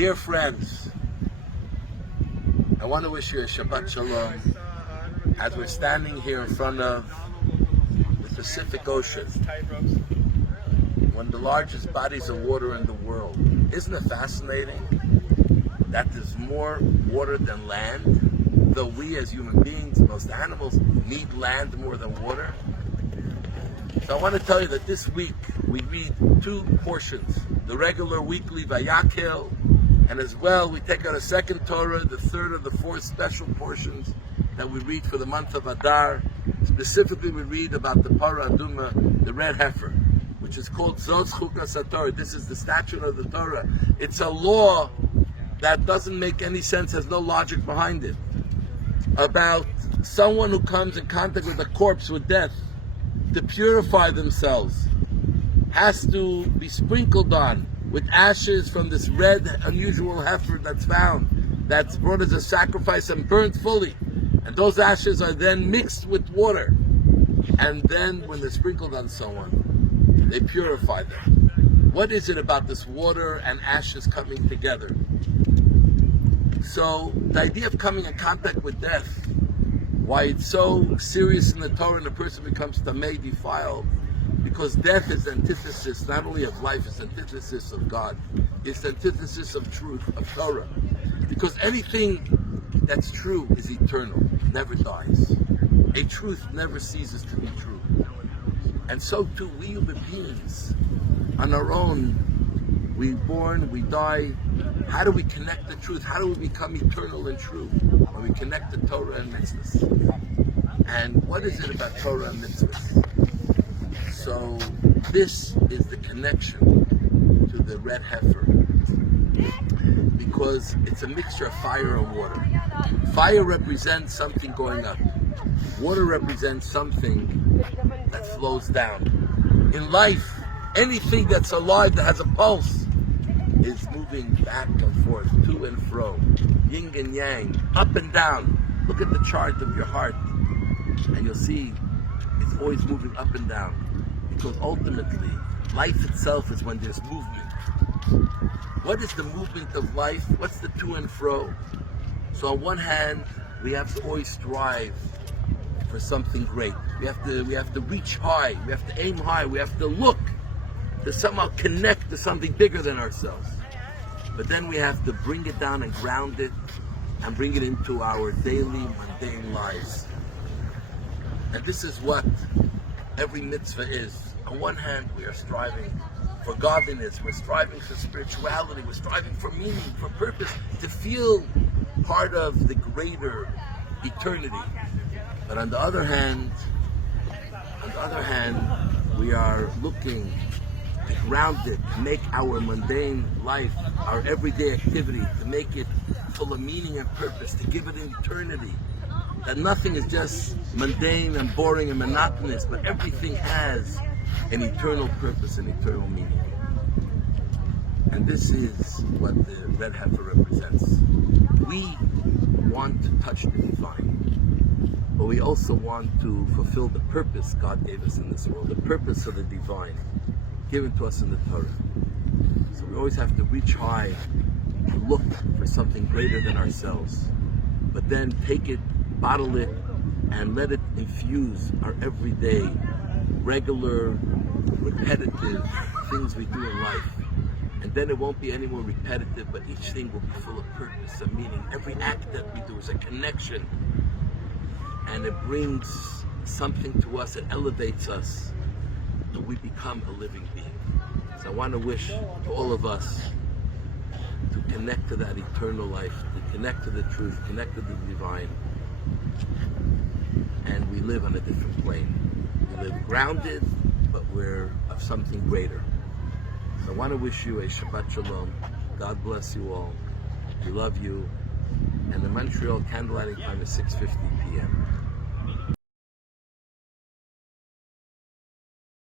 Dear friends, I want to wish you a Shabbat Shalom as we're standing here in front of the Pacific Ocean, one of the largest bodies of water in the world. Isn't it fascinating that there's more water than land? Though we as human beings, most animals, need land more than water. So I want to tell you that this week we read two portions, the regular weekly Vayakhel, and as well we take out a second Torah, the third of the fourth special portions that we read for the month of Adar. Specifically we read about the Parah Aduma, the red heifer, which is called Zos Chukas HaTorah. This is the statute of the Torah. It's a law that doesn't make any sense, has no logic behind it, about someone who comes in contact with a corpse, with death, to purify themselves, has to be sprinkled on with ashes from this red, unusual heifer that's found, that's brought as a sacrifice and burnt fully. And those ashes are then mixed with water. And then when they're sprinkled on someone, they purify them. What is it about this water and ashes coming together? So the idea of coming in contact with death, why it's so serious in the Torah and the person becomes tamei, defiled, because death is the antithesis not only of life, it's the antithesis of God. It's the antithesis of truth, of Torah. Because anything that's true is eternal, never dies. A truth never ceases to be true. And so too, we human beings, on our own, we're born, we die. How do we connect the truth? How do we become eternal and true? When we connect the Torah and mitzvahs. And what is it about Torah and mitzvahs? So this is the connection to the red heifer, because it's a mixture of fire and water. Fire represents something going up. Water represents something that flows down. In life, anything that's alive, that has a pulse, is moving back and forth, to and fro, yin and yang, up and down. Look at the chart of your heart, and you'll see it's always moving up and down. Because ultimately, life itself is when there's movement. What is the movement of life? What's the to and fro? So on one hand, we have to always strive for something great. We have to reach high. We have to aim high. We have to look to somehow connect to something bigger than ourselves. But then we have to bring it down and ground it and bring it into our daily, mundane lives. And this is what every mitzvah is. On one hand, we are striving for godliness, we're striving for spirituality, we're striving for meaning, for purpose, to feel part of the greater eternity. But on the other hand, we are looking to ground it, to make our mundane life, our everyday activity, to make it full of meaning and purpose, to give it an eternity. That nothing is just mundane and boring and monotonous, but everything has an eternal purpose and eternal meaning. And this is what the red heifer represents. We want to touch the divine, but we also want to fulfill the purpose God gave us in this world, the purpose of the divine given to us in the Torah. So we always have to reach high and look for something greater than ourselves, but then take it, bottle it, and let it infuse our everyday, regular, repetitive things we do in life. And then it won't be any more repetitive, but each thing will be full of purpose and meaning. Every act that we do is a connection, and it brings something to us, it elevates us, and we become a living being. So I want to wish to all of us to connect to that eternal life, to connect to the truth, connect to the divine, and we live on a different plane. We live grounded, but we're of something greater. So I want to wish you a Shabbat Shalom. God bless you all. We love you. And the Montreal candlelighting time is 6:50 p.m.